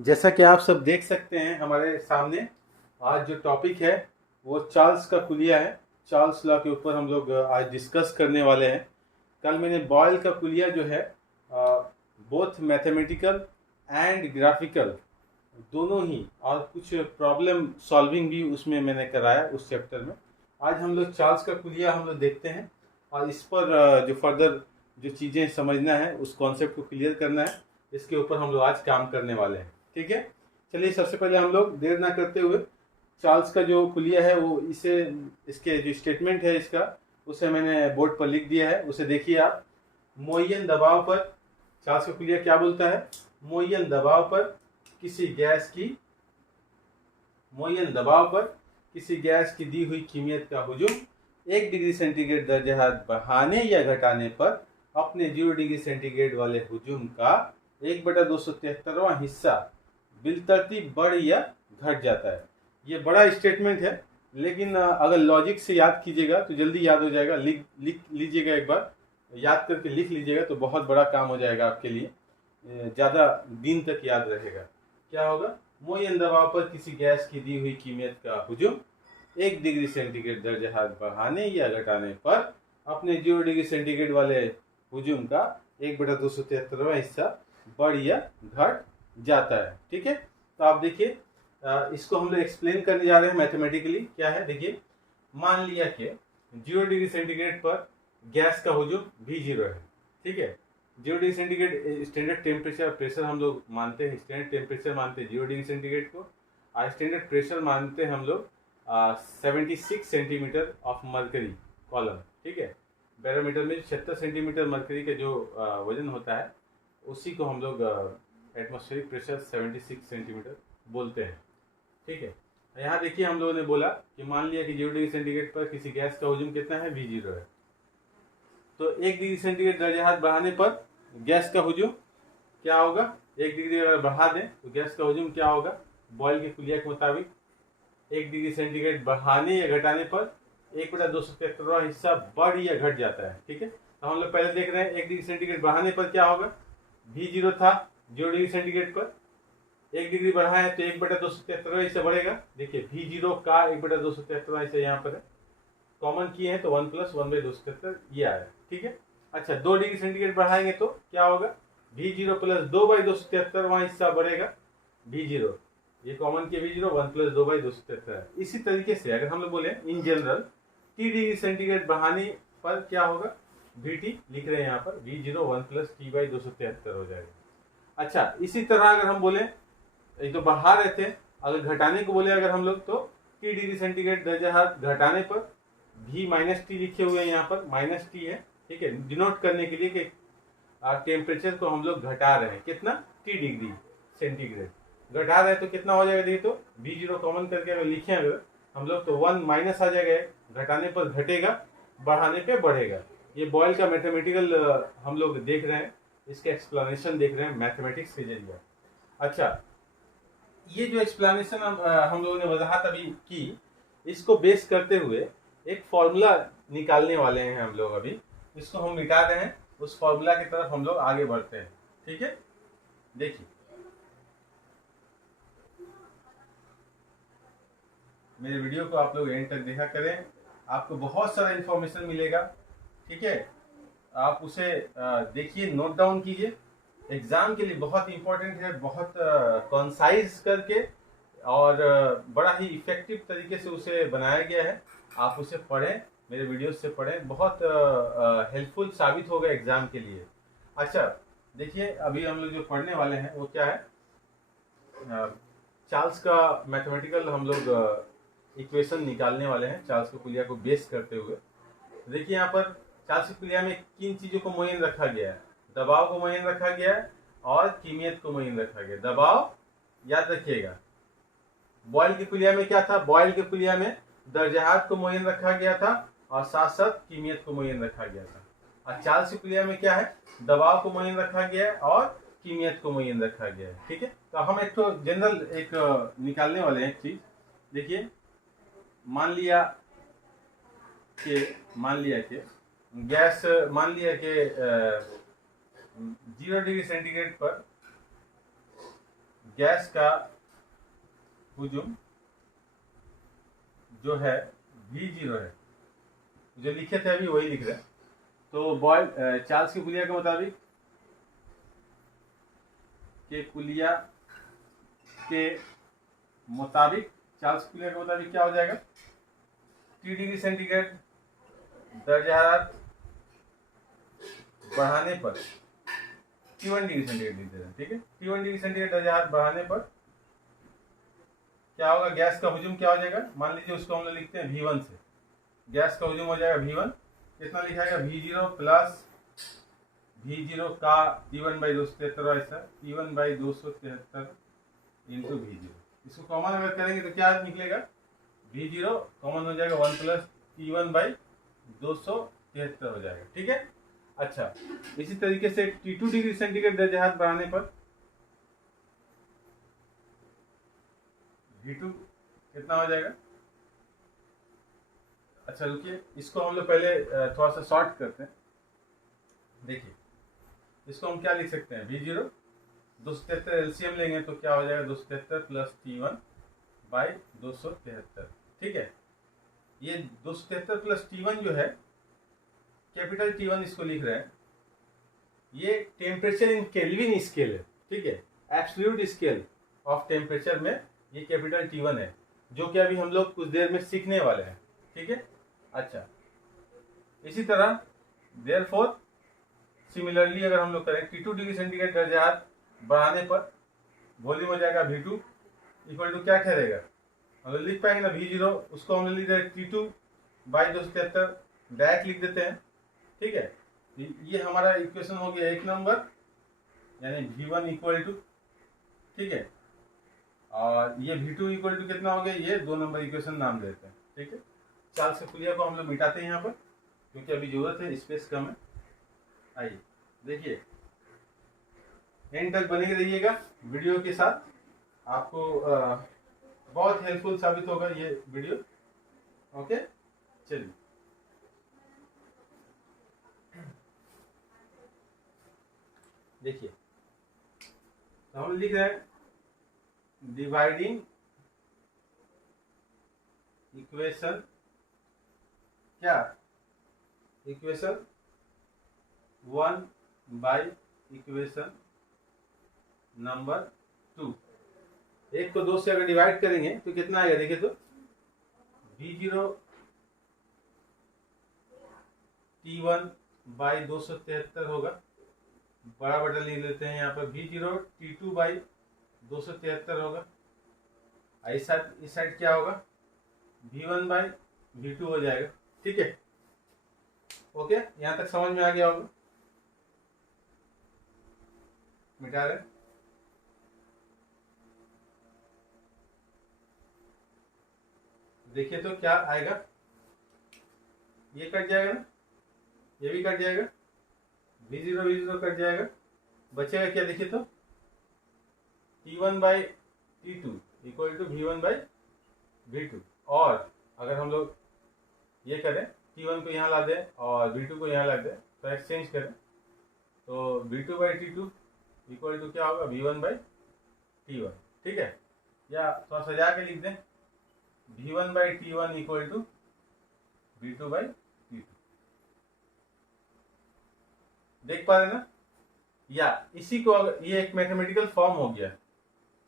जैसा कि आप सब देख सकते हैं हमारे सामने, आज जो टॉपिक है वो चार्ल्स का कुलिया है। चार्ल्स लॉ के ऊपर हम लोग आज डिस्कस करने वाले हैं। कल मैंने बॉयल का कुलिया जो है बोथ मैथमेटिकल एंड ग्राफिकल दोनों ही, और कुछ प्रॉब्लम सॉल्विंग भी उसमें मैंने कराया उस चैप्टर में। आज हम लोग चार्ल्स का कुलिया हम लोग देखते हैं और इस पर जो फर्दर जो चीज़ें समझना है, उस कॉन्सेप्ट को क्लियर करना है, इसके ऊपर हम लोग आज काम करने वाले हैं। ठीक है, चलिए सबसे पहले हम लोग देर ना करते हुए चार्ल्स का जो कुलिया है वो इसके जो स्टेटमेंट है इसका, उसे मैंने बोर्ड पर लिख दिया है, उसे देखिए आप। मुअय्यन दबाव पर चार्ल्स का कुलिया क्या बोलता है? मुअय्यन दबाव पर किसी गैस की दी हुई कीमियत का हुजूम 1 डिग्री सेंटीग्रेड दर्जे हरारत बढ़ाने या घटाने पर अपने 0 डिग्री सेंटीग्रेड वाले हुजूम का 1/273वां हिस्सा बिलतरतीब बढ़ या घट जाता है। ये बड़ा स्टेटमेंट है, लेकिन अगर लॉजिक से याद कीजिएगा तो जल्दी याद हो जाएगा। लिख लिख लीजिएगा, एक बार याद करके लिख लीजिएगा तो बहुत बड़ा काम हो जाएगा आपके लिए, ज़्यादा दिन तक याद रहेगा। क्या होगा? मुअय्यन दबाव पर किसी गैस की दी हुई कीमियत का हुजूम 1 डिग्री सेंटीग्रेड दर्जे हरारत बढ़ाने या घटाने पर अपने 0 डिग्री सेंटीग्रेड वाले हुजूम का 1/273वां हिस्सा बढ़ या घट जाता है। ठीक है, तो आप देखिए, इसको हम लोग एक्सप्लेन करने जा रहे हैं मैथमेटिकली। क्या है देखिए, मान लिया कि 0 डिग्री सेंटीग्रेड पर गैस का हुजूम V0 है। ठीक है, 0 degree centigrade standard temperature pressure हम लोग मानते हैं, स्टैंडर्ड टेम्परेचर मानते हैं 0 डिग्री सेंटीग्रेड को, और स्टैंडर्ड प्रेशर मानते हैं हम लोग 76 सेंटीमीटर ऑफ मरकरी कॉलम। ठीक है, बैरोमीटर में 76 सेंटीमीटर मरकरी का जो वजन होता है उसी को हम लोग एटमॉस्फेरिक प्रेशर 76 सेंटीमीटर बोलते हैं। ठीक है, यहाँ देखिए हम लोगों ने बोला कि मान लिया कि 0 डिग्री सेंटीग्रेड पर किसी गैस का हुजूम कितना है? V0 है। तो 1 डिग्री सेंटीग्रेड दर्जे हरारत बढ़ाने पर गैस का हुजूम क्या होगा? 1 डिग्री अगर बढ़ा दें तो गैस का हुजूम क्या होगा? बॉयल के कुलिया के मुताबिक 1 डिग्री सेंटीग्रेड बढ़ाने या घटाने पर 1/273वां हिस्सा बढ़ या घट जाता है। ठीक है, तो हम लोग पहले देख रहे हैं 1 डिग्री सेंटीग्रेड बढ़ाने पर क्या होगा? V0 था 0 डिग्री सेंटीग्रेड पर, 1 डिग्री बढ़ा है तो 1/273वां हिस्सा बढ़ेगा। देखिए V0 का 1/273वां हिस्सा यहाँ पर है, कॉमन किए हैं तो 1 + 1/273 ये आया। ठीक है, अच्छा 2 डिग्री सेंटीग्रेड बढ़ाएंगे तो क्या होगा? V0 + 2/273वां हिस्सा बढ़ेगा। V0 ये कॉमन किया, V0 1 + 2/273 है। इसी तरीके से अगर हम लोग बोले in general T degree centigrade बढ़ाने पर क्या होगा? VT लिख रहे हैं यहाँ पर, V0 1 + T/273 हो जाएगा। अच्छा, इसी तरह अगर हम बोले, ये तो बढ़ा रहे थे, अगर घटाने को बोले अगर हम लोग तो T डिग्री सेंटीग्रेड दर्जा हरारत घटाने पर V - T लिखे हुए हैं यहाँ पर, -T है। ठीक है, डिनोट करने के लिए कि टेम्परेचर को हम लोग घटा रहे हैं। कितना? T डिग्री सेंटीग्रेड घटा रहे हैं तो कितना हो जाएगा? देखिए तो V0 कॉमन करके अगर लिखे अगर हम लोग तो 1 माइनस आ जाएगा, घटाने पर घटेगा, बढ़ाने पे बढ़ेगा। ये बॉयल का मैथमेटिकल हम लोग देख रहे हैं, इसके एक्सप्लेनेशन देख रहे हैं मैथमेटिक्स के जरिए। अच्छा, ये जो एक्सप्लेनेशन हम लोगों ने वजाहत अभी की, इसको बेस करते हुए एक फॉर्मूला निकालने वाले हैं हम लोग। अभी इसको हम मिटा रहे हैं, उस फॉर्मूला की तरफ हम लोग आगे बढ़ते हैं। ठीक है, देखिए मेरे वीडियो को आप लोग एंड तक देखा करें, आपको बहुत सारा इंफॉर्मेशन मिलेगा। ठीक है, आप उसे देखिए, नोट डाउन कीजिए, एग्जाम के लिए बहुत इंपॉर्टेंट है, बहुत कॉन्साइज करके और बड़ा ही इफेक्टिव तरीके से उसे बनाया गया है। आप उसे पढ़ें, मेरे वीडियो से पढ़ें, बहुत हेल्पफुल साबित होगा एग्जाम के लिए। अच्छा देखिए, अभी हम लोग जो पढ़ने वाले हैं वो क्या है? चार्ल्स का मैथमेटिकल हम लोग इक्वेशन निकालने वाले हैं, चार्ल्स का कुलिया को बेस करते हुए। देखिए यहाँ पर चार्ल्स की कुलिया में किन चीजों को मुयन रखा गया है? दबाव को मुयन रखा गया है और कीमियत को मुयन रखा गया। दबाव याद रखिएगा, बॉयल की कुलिया में क्या था? बॉयल की कुलिया में दर्जे हरारत को मुयन रखा गया था और साथ साथ कीमियत को मुयन रखा गया था। और चार्ल्स की कुलिया में क्या है? दबाव को मुयन रखा गया है और कीमियत को मुयन रखा गया है। ठीक है, तो हम एक तो जनरल एक निकालने वाले हैं एक चीज। देखिए, मान लिया कि गैस, मान लिया कि 0 डिग्री सेंटीग्रेड पर गैस का हुजूम जो है V0 है, जो लिखे थे अभी वही लिख रहे हैं। तो बॉयल चार्ल्स की कुलिया के मुताबिक चार्ल्स की कुलिया के मुताबिक क्या हो जाएगा, T डिग्री सेंटीग्रेड दर्ज हरारत बढ़ाने पर T1 डिग्री सेंटीग्रेड लिख देते हैं, ठीक है। T1 डिग्री सेंटीग्रेड दर्ज हरारत बढ़ाने पर क्या होगा, गैस का हुजूम क्या हो जाएगा, मान लीजिए उसको हम लोग लिखते हैं V1 से, गैस का हुजूम हो जाएगा V1, कितना लिखा जाएगा V0 प्लस V0 का T1/273 ऐसा T1/273 इंटू V0। इसको कॉमन अगर करेंगे तो क्या निकलेगा, V0 कॉमन हो जाएगा 1 प्लस T1/273 हो जाएगा, ठीक है। अच्छा, इसी तरीके से T2 डिग्री सेंटीग्रेड दर्ज हरारत बढ़ाने पर V2 कितना हो जाएगा। अच्छा रुकिए, इसको हम लोग पहले थोड़ा सा शॉर्ट करते हैं। देखिए इसको हम क्या लिख सकते हैं, V0 273 एलसीएम लेंगे तो क्या हो जाएगा 273 प्लस T1/273, ठीक है। ये 273 प्लस T1 जो है, कैपिटल T1 इसको लिख रहे हैं, ये टेम्परेचर इन केल्विन स्केल है, ठीक है। एब्सोल्यूट स्केल ऑफ टेम्परेचर में ये कैपिटल T1 है, जो कि अभी हम लोग कुछ देर में सीखने वाले हैं, ठीक है। अच्छा, इसी तरह देयरफॉर सिमिलरली अगर हम लोग करें T2 डिग्री सेंटीग्रेड दर्ज हरारत बढ़ाने पर वॉल्यूम हो जाएगा V2 इक्वल टू क्या ठहरेगा, हम लोग लिख पाएंगे ना V0, उसको हम लोग लिख दें T2/273 डायरेक्ट लिख देते हैं, ठीक है। ये हमारा इक्वेशन हो गया 1 नंबर, यानी V1 इक्वल टू, ठीक है, और ये V2 इक्वल टू कितना हो गया, ये 2 नंबर इक्वेशन नाम देते हैं, ठीक है। चार्ल्स की कुलिया को हम लोग मिटाते हैं यहाँ पर, क्योंकि अभी जरूरत है, स्पेस कम है। आइए देखिए, एंड तक बने रहिएगा वीडियो के साथ, आपको बहुत हेल्पफुल साबित होगा ये वीडियो, ओके। चलिए देखिए, तो हम लिख रहे हैं डिवाइडिंग इक्वेशन, क्या इक्वेशन 1 बाई इक्वेशन नंबर 2। एक को 2 से अगर डिवाइड करेंगे तो कितना आएगा, देखिए तो V0 T1/273 होगा, बड़ा बटा लिख लेते हैं यहाँ पर, V0 T2/273 होगा। इस साइड क्या होगा, V1/V2 हो जाएगा, ठीक है। ओके, यहाँ तक समझ में आ गया होगा, मिटा रहे, देखिए तो क्या आएगा, ये कट जाएगा ना, ये भी कट जाएगा, V0 कट जाएगा, बचेगा क्या, देखिए तो T1/T2 इक्वल टू V1/V2। और अगर हम लोग ये करें, T1 को यहाँ ला दें और V2 को यहाँ ला दें, तो एक्सचेंज करें, तो V2/T2 इक्वल टू क्या होगा, V1/T1, ठीक है। या थोड़ा सजा के लिख दें, V1/T1 इक्वल टू V2/T2, देख पा रहे ना। या इसी को अगर, ये एक मैथमेटिकल फॉर्म हो गया,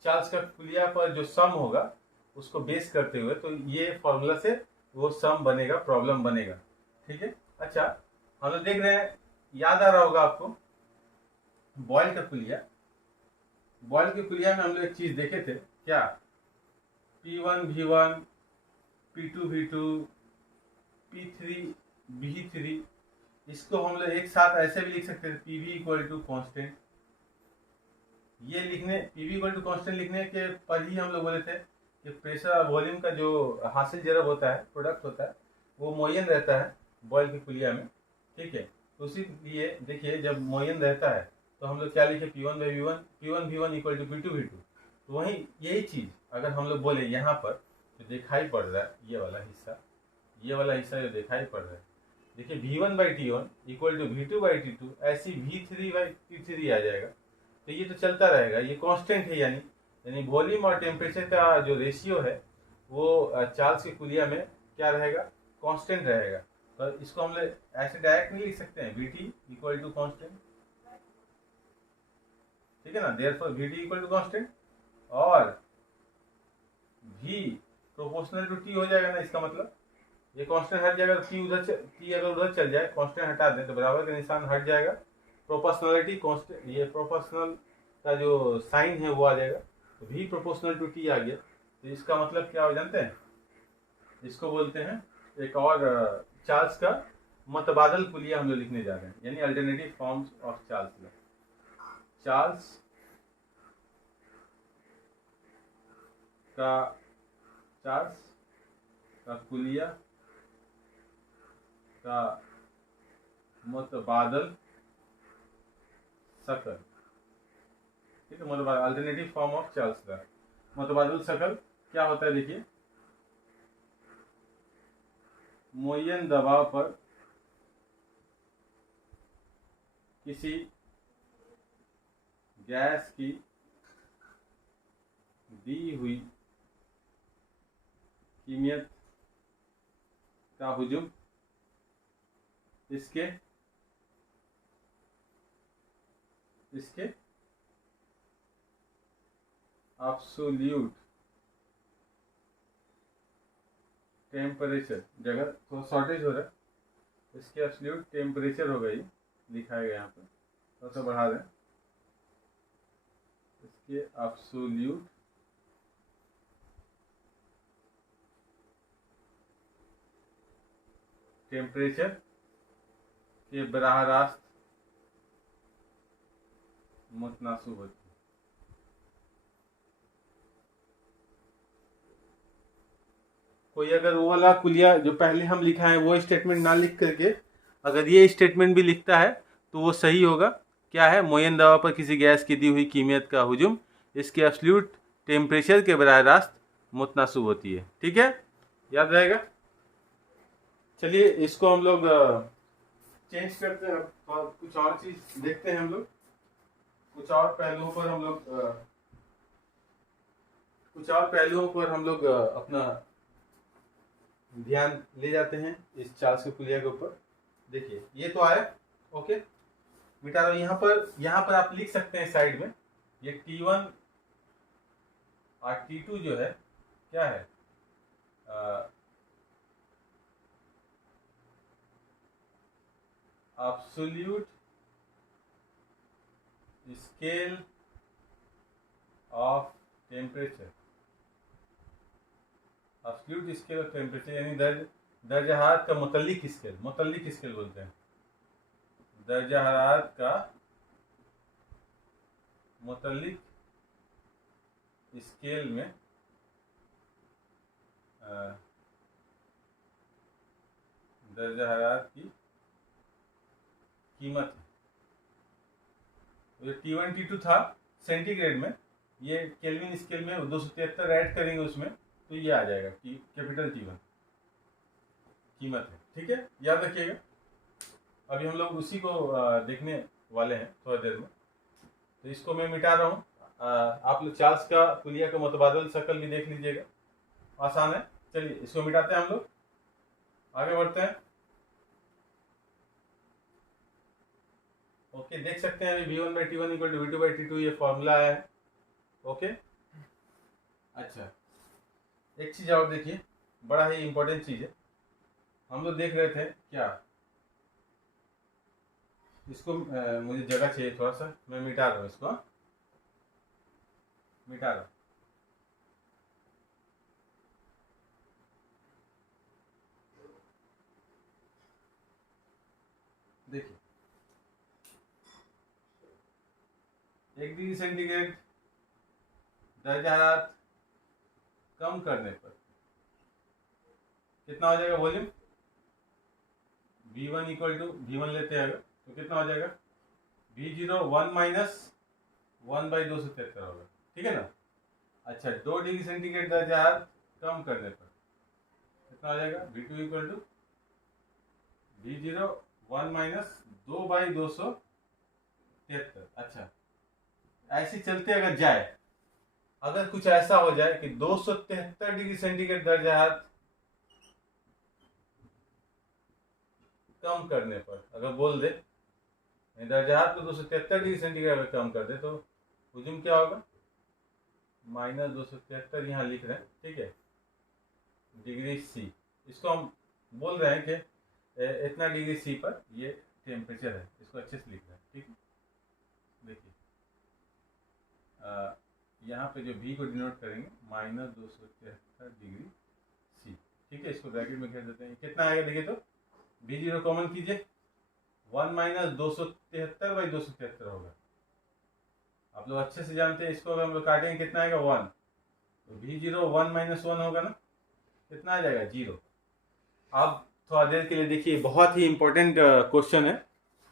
चार्ल्स का कुलिया पर जो सम होगा उसको बेस करते हुए, तो ये फॉर्मूला से वो सम बनेगा, प्रॉब्लम बनेगा, ठीक है। अच्छा, हम लोग देख रहे हैं, याद आ रहा होगा आपको बॉयल का कुलिया, बॉयल के कुलिया में हम लोग एक चीज देखे थे, क्या, P1 V1, P2 V2, P3 V3, इसको हम लोग एक साथ ऐसे भी लिख सकते थे, PV इक्वल टू कॉन्स्टेंट। ये लिखने, PV इक्वल टू कॉन्स्टेंट लिखने के पर ही हम लोग बोले थे कि प्रेशर और वॉल्यूम का जो हासिल जरब होता है, प्रोडक्ट होता है, वो मोयन रहता है बॉयल की कुलिया में, ठीक है। तो उसी लिए देखिए, जब मोयन रहता है तो हम लोग क्या लिखे, P1/V1, P1 V1 equal to P2 V2। तो वही यही चीज अगर हम लोग बोले यहाँ पर, जो दिखाई पड़ रहा है ये वाला हिस्सा, ये वाला हिस्सा जो दिखाई पड़ रहा है, देखिए V1/T1 इक्वल टू V2/T2, ऐसी V3/T3 आ जाएगा। तो ये तो चलता रहेगा, ये कांस्टेंट है, यानी यानी वॉल्यूम और टेम्परेचर का जो रेशियो है वो चार्ल्स की कुलिया में क्या रहेगा, कांस्टेंट रहेगा। तो इसको हम लोग ऐसे डायरेक्ट नहीं लिख सकते हैं, Vt इक्वल टू कांस्टेंट, ठीक है ना। Therefore Vt equal to constant और V प्रोपोर्शनल टू T हो जाएगा ना। इसका मतलब ये कांस्टेंट हट जाएगा, T अगर उधर चल जाए, कांस्टेंट हटा दें तो बराबर का निशान हट जाएगा, प्रोपोर्शनलिटी कांस्टेंट, ये प्रोपोर्शनल का जो साइन है वो आ जाएगा, तो V प्रोपोर्शनल टू T आ गया। तो इसका मतलब क्या हो जानते हैं, इसको बोलते हैं एक और चार्ल्स का मतबादल कुलिया हम लोग लिखने जा रहे हैं, यानी alternative forms of Charles law. Charles का कुलिया का मतबादल शकल, ठीक है, मतबादल alternative form of Charles law. मतबादल शकल क्या होता है, देखिए, मोयन दबाव पर किसी गैस की दी हुई कीमियत का हुजूम इसके एब्सोल्यूट टेम्परेचर, जगह तो शॉर्टेज हो रहा है, इसके एब्सोल्यूट टेम्परेचर होगा, ये लिखा है यहाँ पर, थोड़ा सा बढ़ा दें, इसके एब्सोल्यूट टेम्परेचर के बराह रास्त मुतनासब होती है। कोई अगर वो वाला कुलिया जो पहले हम लिखा है वो स्टेटमेंट ना लिख करके अगर ये स्टेटमेंट भी लिखता है तो वो सही होगा। क्या है, मोयन दवा पर किसी गैस की दी हुई कीमियत का हुजूम इसके एब्सोल्यूट टेम्परेचर के बराह रास्त मुतनासब होती है, ठीक है, याद रहेगा। चलिए इसको हम लोग चेंज करते हैं, कुछ और चीज देखते हैं हम लोग, कुछ और पहलुओं पर हम लोग अपना ध्यान ले जाते हैं इस चार्ल्स के कुलिया के ऊपर। देखिए ये तो आया, ओके, मिटा दो। यहाँ पर आप लिख सकते हैं साइड में, ये T1 और T2 जो है क्या है, absolute scale of temperature, absolute scale of temperature यानी दर्जा हरारत का मुतल्लिक स्केल बोलते हैं, दर्जा हरारत का मुतल्लिक स्केल में दर्जा हरारत की कीमत है। तो T1 T2 था सेंटीग्रेड में, ये केल्विन स्केल में 273 ऐड करेंगे उसमें, तो ये आ जाएगा कि कैपिटल T1 कीमत है, ठीक है, याद रखिएगा। अभी हम लोग उसी को देखने वाले हैं थोड़ी देर में, तो इसको मैं मिटा रहा हूँ। आप लोग चार्ल्स का कुलिया का मुतबादल शकल भी देख लीजिएगा, आसान है। चलिए इसको मिटाते हैं, हम लोग आगे बढ़ते हैं। ओके, देख सकते हैं अभी V1/T1 इक्वल टू V2/T2 ये फॉर्मूला आया है, ओके। अच्छा, एक चीज और देखिए, बड़ा ही इंपॉर्टेंट चीज है, हम लोग देख रहे थे क्या, इसको मुझे जगह चाहिए थोड़ा सा, मैं मिटा रहा हूँ इसको, मिटा रहा हूँ। देखिए 1 डिग्री सेंटीग्रेड दर्जा हरारत कम करने पर कितना हो जाएगा volume, V1 equal to V1 लेते हैं अगर तो कितना हो जाएगा, V0 1 माइनस 1/273 होगा, ठीक है ना। अच्छा, 2 डिग्री सेंटीग्रेड दर्जा हरारत कम करने पर कितना हो जाएगा, V2 equal to V0 1 minus 2/273। अच्छा, ऐसे चलते अगर जाए, अगर कुछ ऐसा हो जाए कि 273 डिग्री सेंटीग्रेड दर्जा हरारत कम करने पर अगर बोल दे दर्जा हरारत को 273 डिग्री सेंटीग्रेड अगर कम कर दे तो हुजूम क्या होगा? -273 यहाँ लिख रहे हैं, ठीक है, डिग्री सी। इसको हम बोल रहे हैं कि इतना डिग्री सी पर ये टेम्परेचर है, इसको अच्छे से लिख रहे हैं, ठीक है। देखिए यहाँ पे जो V को डिनोट करेंगे -273 डिग्री सी, ठीक है। इसको ब्रैकेट में घेर देते हैं, कितना आएगा देखिए तो V0 कॉमन कीजिए, 1 - 273/273 होगा। आप लोग अच्छे से जानते हैं, इसको अगर हम लोग काटेंगे कितना आएगा? 1। तो V0 1 - 1 होगा ना, कितना आ जाएगा? 0। अब थोड़ा देर के लिए देखिए, बहुत ही इंपॉर्टेंट क्वेश्चन है,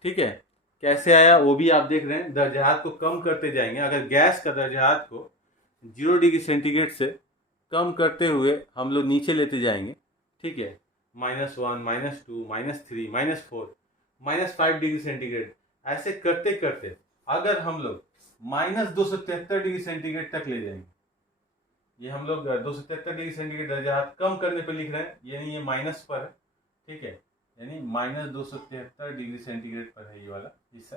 ठीक है। कैसे आया वो भी आप देख रहे हैं। दर्जा हरारत को कम करते जाएंगे। अगर गैस का दर्जा हरारत को 0 डिग्री सेंटीग्रेड से कम करते हुए हम लोग नीचे लेते जाएंगे, ठीक है, -1, -2, -3, -4, -5 डिग्री सेंटीग्रेड, ऐसे करते करते अगर हम लोग -273 डिग्री सेंटीग्रेड तक ले जाएंगे, ये हम लोग 273 डिग्री सेंटीग्रेड दर्जा हरारत कम करने पर लिख रहे हैं, यानी ये माइनस पर है, ठीक है, यानी -273 डिग्री सेंटीग्रेड पर है ये वाला हिस्सा।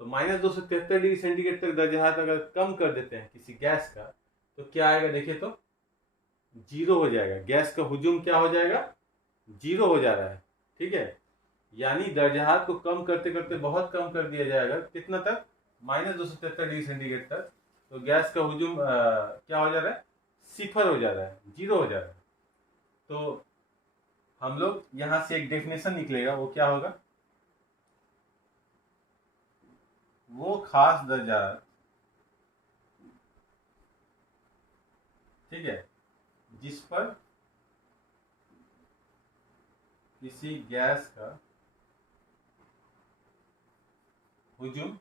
तो -273 डिग्री सेंटीग्रेड तक दर्जा हरारत अगर कम कर देते हैं किसी गैस का, तो क्या आएगा देखिए तो 0 हो जाएगा। गैस का हुजूम क्या हो जाएगा? 0 हो जा रहा है, ठीक है। यानी दर्जा हरारत को कम करते करते बहुत कम कर दिया जाएगा, कितना तक? -273 डिग्री सेंटीग्रेड तक। तो गैस का हुजूम क्या हो जा रहा है? 0 हो जा रहा है, 0 हो जा रहा है। तो हम लोग यहां से एक डेफिनेशन निकलेगा, वो क्या होगा? वो खास दर्जा हरारत, ठीक है, जिस पर किसी गैस का हुजूम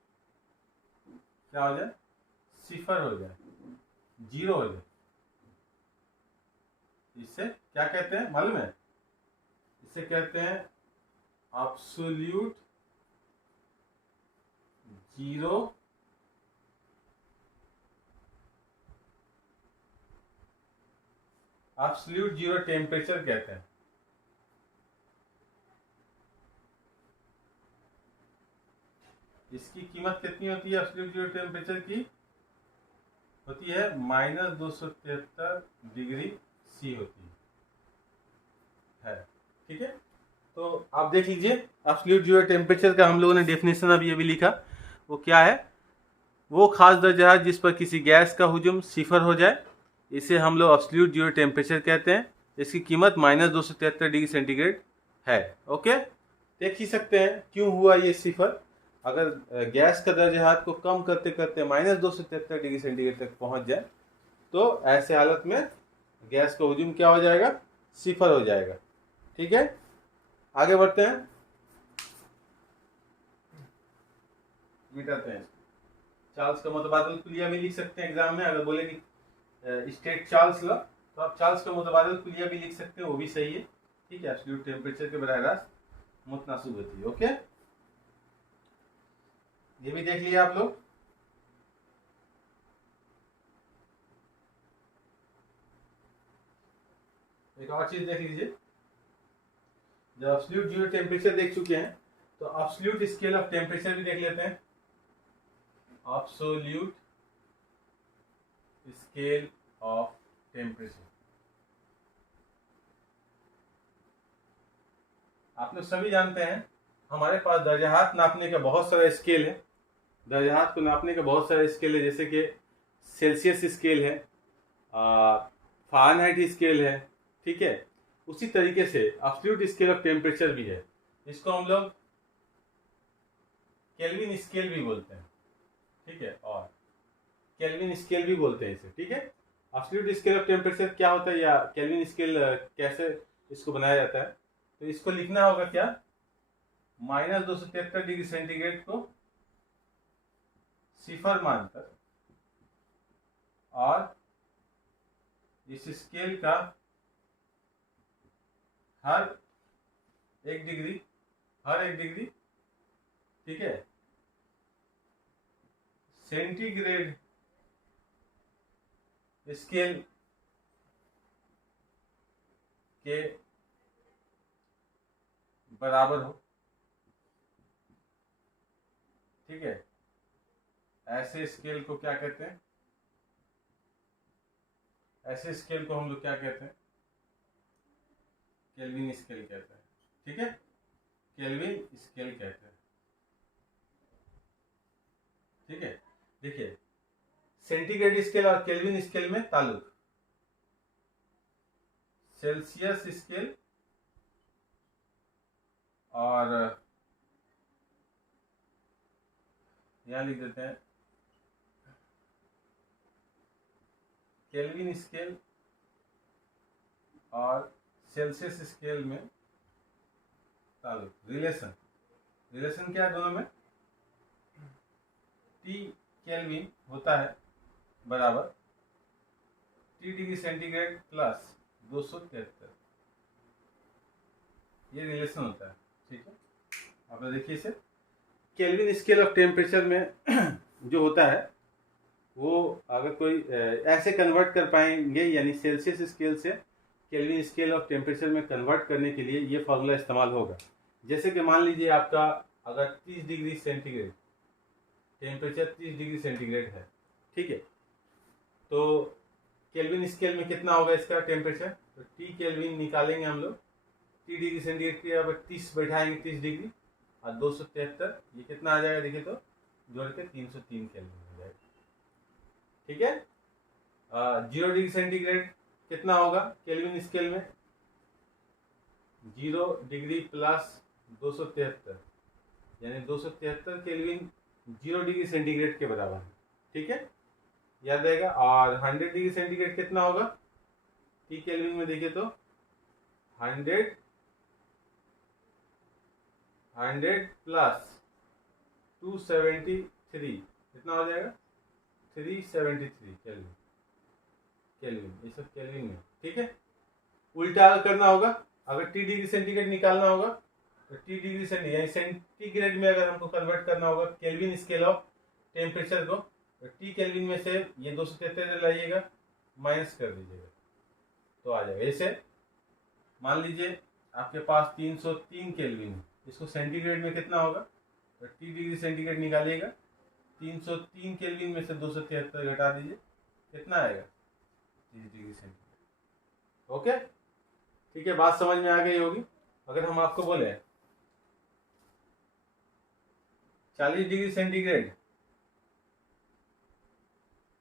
क्या हो जाए? 0 हो जाए, 0 हो जाए। इससे क्या कहते हैं मालूम है? इसे कहते हैं एब्सोल्यूट जीरो टेम्परेचर कहते हैं। इसकी कीमत कितनी होती है? एब्सोल्यूट जीरो टेम्परेचर की होती है -273 डिग्री सी होती है, ठीक है। तो आप देख लीजिए, एब्सोल्यूट जीरो टेम्परेचर का हम लोगों ने डेफिनेशन अभी लिखा, वो क्या है? वो खास दर्जा है जिस पर किसी गैस का हुजूम 0 हो जाए, इसे हम लोग एब्सोल्यूट जीरो टेम्परेचर कहते हैं। इसकी कीमत -273 डिग्री सेंटीग्रेड है, ओके। देख ही सकते हैं क्यों हुआ ये 0। अगर गैस का दर्जा हरारत को कम करते करते -273 डिग्री सेंटीग्रेड तक पहुंच जाए, तो ऐसे हालत में गैस का हुजूम क्या हो जाएगा? 0 हो जाएगा, ठीक है। आगे बढ़ते हैं, मिटाते हैं। चार्ल्स का मुतबादिल कुलिया भी लिख सकते हैं एग्जाम में। अगर बोले कि स्टेट चार्ल्स लॉ, तो आप चार्ल्स का मुतबादिल कुलिया भी लिख सकते हैं, वो भी सही है, ठीक है। एब्सोल्यूट टेम्परेचर के बराह रास्त मुतनासिब होती है, ओके। ये भी देख लिया आप लोग। एक और चीज देख लीजिए, जब एब्सोल्यूट जीरो टेम्परेचर देख चुके हैं, तो एब्सोल्यूट स्केल ऑफ टेम्परेचर भी देख लेते हैं। एब्सोल्यूट स्केल ऑफ टेम्परेचर, आप लोग सभी जानते हैं हमारे पास दर्जा हरारत नापने का बहुत सारा स्केल है। दर्जा हरारत को नापने का बहुत सारा स्केल है, जैसे कि सेल्सियस स्केल है, फ़ारेनहाइट स्केल है, ठीक है। उसी तरीके से एब्सोल्यूट स्केल ऑफ टेम्परेचर भी है। इसको हम लोग केल्विन स्केल भी बोलते हैं, ठीक है, और केल्विन स्केल भी बोलते हैं इसे, ठीक है। एब्सोल्यूट स्केल ऑफ टेम्परेचर क्या होता है, या केल्विन स्केल कैसे इसको बनाया जाता है? तो इसको लिखना होगा क्या? -273 डिग्री सेंटीग्रेड को 0 मानकर, और इस स्केल का हर एक डिग्री, ठीक है, सेंटीग्रेड स्केल के बराबर हो, ठीक है, ऐसे स्केल को क्या कहते हैं, ऐसे स्केल को हम लोग क्या कहते हैं, केल्विन स्केल कहते हैं, ठीक है, केल्विन स्केल कहते हैं, ठीक है। देखिए सेंटीग्रेड स्केल और केल्विन स्केल में ताल्लुक, सेल्सियस स्केल और यहां लिख देते हैं केल्विन स्केल और सेल्सियस स्केल में ताल्लुक, रिलेशन, रिलेशन क्या है दोनों में, T केल्विन होता है बराबर T डिग्री सेंटीग्रेड प्लस 273, ये रिलेशन होता है, ठीक है। आप देखिए इसे केल्विन स्केल ऑफ टेम्परेचर में जो होता है वो अगर कोई ऐसे कन्वर्ट कर पाएंगे, यानी सेल्सियस स्केल से केल्विन स्केल ऑफ टेम्परेचर में कन्वर्ट करने के लिए ये फॉर्मूला इस्तेमाल होगा। जैसे कि मान लीजिए आपका अगर 30 degree centigrade temperature 30 degree centigrade है, ठीक है, तो केल्विन स्केल में कितना होगा इसका टेम्परेचर, तो T केल्विन निकालेंगे हम लोग, T डिग्री सेंटीग्रेड के अब 30 बैठाएंगे, 30 डिग्री और 273, ये कितना आ जाएगा देखिए, तो जोड़ के 303 केल्विन हो जाएगा, ठीक है। 0 डिग्री सेंटीग्रेड कितना होगा केल्विन स्केल में, 0 डिग्री प्लस 273, यानी 273 केल्विन 0 डिग्री सेंटीग्रेड के बराबर है, ठीक है, याद रहेगा। और 100 डिग्री सेंटीग्रेड कितना होगा T केल्विन में देखिए तो 100 प्लस 273 कितना हो जाएगा, 373 केल्विन, केल्विन ये सब केल्विन में, ठीक है। उल्टा करना होगा, अगर T डिग्री सेंटीग्रेड निकालना होगा तो T डिग्री सेंटीग्रेड यानी सेंटीग्रेड में अगर हमको कन्वर्ट करना होगा केल्विन स्केल ऑफ टेम्परेचर को, तो T केल्विन में से ये 273 लाइएगा, माइनस कर दीजिएगा तो आ जाएगा। ऐसे मान लीजिए आपके पास 303 केल्विन है, इसको सेंटीग्रेड में कितना होगा, तो T डिग्री सेंटीग्रेड निकालिएगा, 303 केल्विन में से 273 घटा दीजिए, कितना आएगा 30 डिग्री सेंटीग्रेड, ओके, ठीक है, बात समझ में आ गई होगी। अगर हम आपको बोले 40 डिग्री सेंटीग्रेड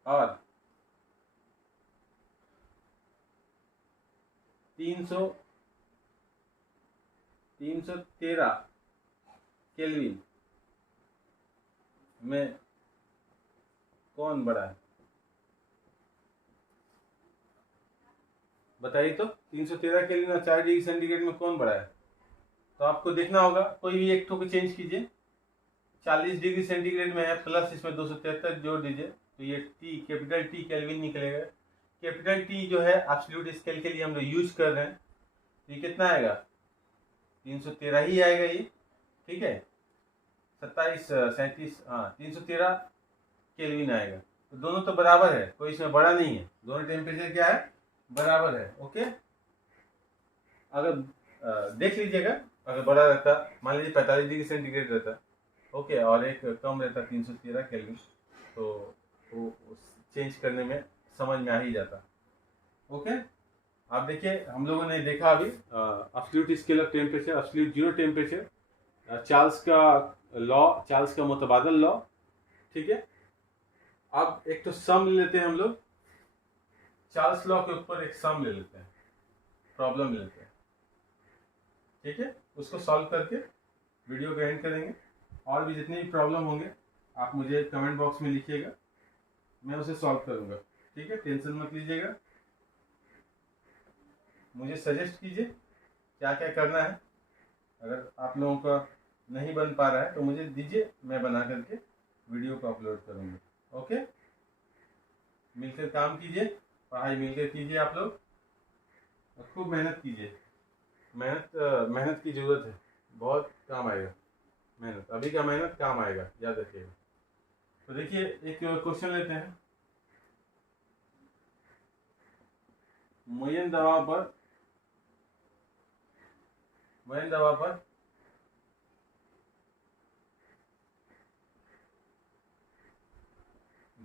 और 313 केल्विन में कौन बड़ा है, बताइए तो 313 केल्विन और 4 डिग्री सेंटीग्रेड में कौन बड़ा है, तो आपको देखना होगा कोई भी एक को चेंज कीजिए, 40 डिग्री सेंटीग्रेड में है प्लस इसमें 273 जोड़ दीजिए, तो ये T कैपिटल T केल्विन निकलेगा, कैपिटल T जो है एब्सोल्यूट स्केल के लिए हम लोग यूज कर रहे हैं, तो ये कितना आएगा 313 ही आएगा ये, ठीक है, 27 37 हाँ 313 केल्विन आएगा, तो दोनों तो बराबर है, कोई इसमें बड़ा नहीं है, दोनों टेम्परेचर क्या है बराबर है, ओके। अगर देख लीजिएगा अगर बड़ा रहता, मान लीजिए 45 डिग्री सेंटीग्रेड रहता, ओके, और एक कम रहता 313 केल्विन, तो वो चेंज करने में समझ में आ ही जाता, ओके। आप देखिए हम लोगों ने देखा अभी absolute scale of temperature, absolute zero temperature, Charles का लॉ, चार्ल्स का मुतबादल लॉ, ठीक है। अब एक तो सम ले लेते हैं हम लोग, चार्ल्स लॉ के ऊपर एक सम ले लेते हैं, प्रॉब्लम ले लेते हैं, ठीक है, उसको सॉल्व करके वीडियो को एंड करेंगे। और भी जितने भी प्रॉब्लम होंगे आप मुझे कमेंट बॉक्स में लिखिएगा, मैं उसे सॉल्व करूंगा, ठीक है, टेंशन मत लीजिएगा, मुझे सजेस्ट कीजिए क्या क्या करना है, अगर आप लोगों का नहीं बन पा रहा है तो मुझे दीजिए, मैं बना करके वीडियो को अपलोड करूंगा, ओके। मिलकर काम कीजिए, पढ़ाई मिलकर कीजिए आप लोग, और खूब मेहनत कीजिए, मेहनत की जरूरत है, बहुत काम आएगा मेहनत, अभी का मेहनत काम आएगा, याद रखिएगा। तो देखिए एक क्वेश्चन लेते हैं, मुयन दबाव पर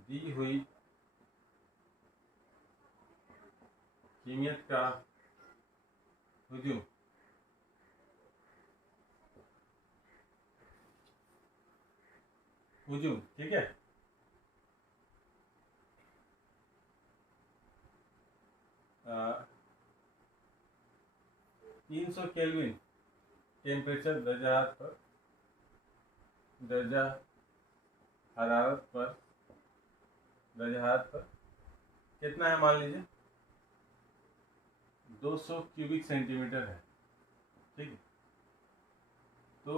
दी हुई कीमियत का हुजूम ठीक है। 300 केल्विन टेम्परेचर दर्जा हरारत पर कितना है, मान लीजिए 200 क्यूबिक सेंटीमीटर है, ठीक है। तो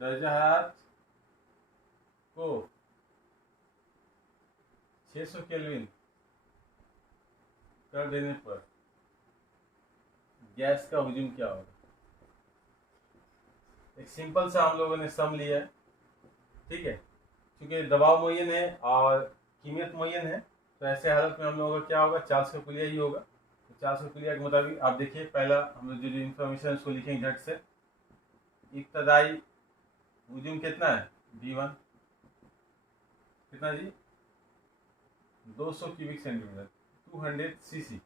दर्जा हरारत को 600 केल्विन कर देने पर गैस का हुजूम क्या होगा। एक सिंपल सा हम लोगों ने सम लिया है, ठीक है। क्योंकि दबाव मुय्यन है और कीमियत मुय्यन है, तो ऐसे हालत में हम लोगों का क्या होगा, चार्ल्स का कुलिया ही होगा। तो चार्ल्स का कुलिया के मुताबिक आप देखिए, पहला हम लोग जो इंफॉर्मेशन उसको लिखेंगे झट से। इब्तदाई हुजूम कितना है, V1 कितना जी, 200 क्यूबिक सेंटीमीटर, 200 cc।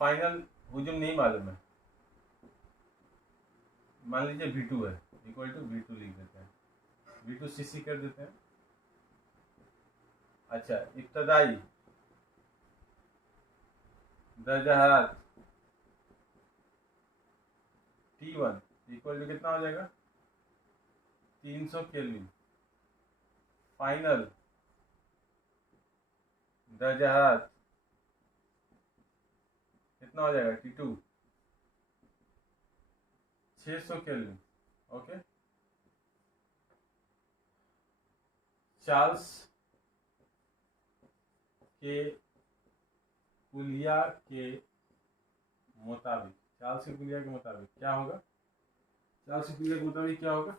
फाइनल हुजूम नहीं मालूम है, मान लीजिए V2 है, इक्वल टू V2 लिख देते हैं, V2 cc कर देते हैं। अच्छा, इब्तदाई दर्जा हरारत T1 इक्वल टू कितना हो जाएगा, 300 केल्विन। फाइनल दर्जा हरारत कितना हो जाएगा, T2 600 केल्विन। ओके, चार्ल्स के कुलिया के मुताबिक क्या होगा, चार्ल्स के कुलिया के मुताबिक क्या होगा,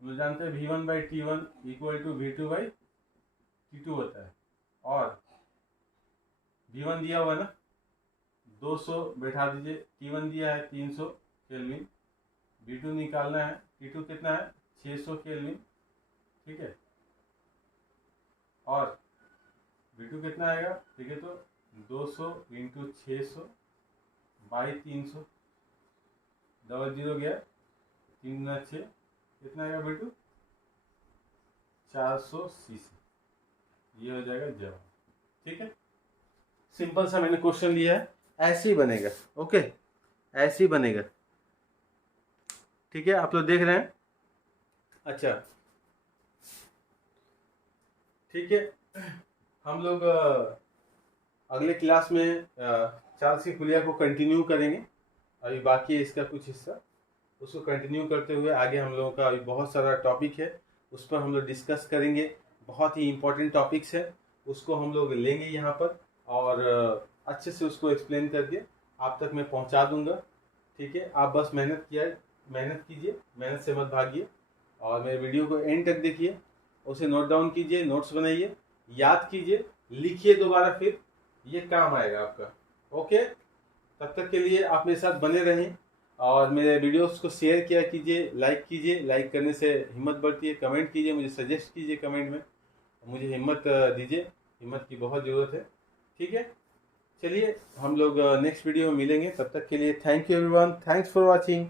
हम जानते हैं V1/T1 इक्वल टू V2/T2 होता है। और V1 दिया हुआ ना 200 बैठा दीजिए, T1 दिया है 300 केल्विन, V2 निकालना है, T2 कितना है 600 केल्विन, ठीक है। और V2 कितना आएगा, ठीक है। तो 200 इंटू 600 बाई 300, डबल जीरो गया, 3 गुना 6, कितना आएगा V2, 400 cc। ये हो जाएगा जवाब, ठीक है। सिंपल सा मैंने क्वेश्चन लिया है, ऐसे ही बनेगा। ओके, ऐसे ही बनेगा, ठीक है। आप लोग देख रहे हैं, अच्छा ठीक है। हम लोग अगले क्लास में चार्ल्स की कुलिया को कंटिन्यू करेंगे। अभी बाकी है इसका कुछ हिस्सा, उसको कंटिन्यू करते हुए आगे हम लोगों का अभी बहुत सारा टॉपिक है, उस पर हम लोग डिस्कस करेंगे। बहुत ही इम्पोर्टेंट टॉपिक्स है, उसको हम लोग लेंगे यहाँ पर और अच्छे से उसको एक्सप्लेन करके आप तक मैं पहुँचा दूँगा, ठीक है। आप बस मेहनत कीजिए, मेहनत से मत भागिए, और मेरे वीडियो को एंड तक देखिए, उसे नोट डाउन कीजिए, नोट्स बनाइए, याद कीजिए, लिखिए दोबारा, फिर ये काम आएगा आपका। ओके, तब तक के लिए आप मेरे साथ बने रहें और मेरे वीडियोस को शेयर किया कीजिए, लाइक करने से हिम्मत बढ़ती है। कमेंट कीजिए, मुझे सजेस्ट कीजिए कमेंट में, मुझे हिम्मत दीजिए, हिम्मत की बहुत ज़रूरत है, ठीक है। चलिए हम लोग नेक्स्ट वीडियो में मिलेंगे, तब तक के लिए thank you everyone, thanks for watching.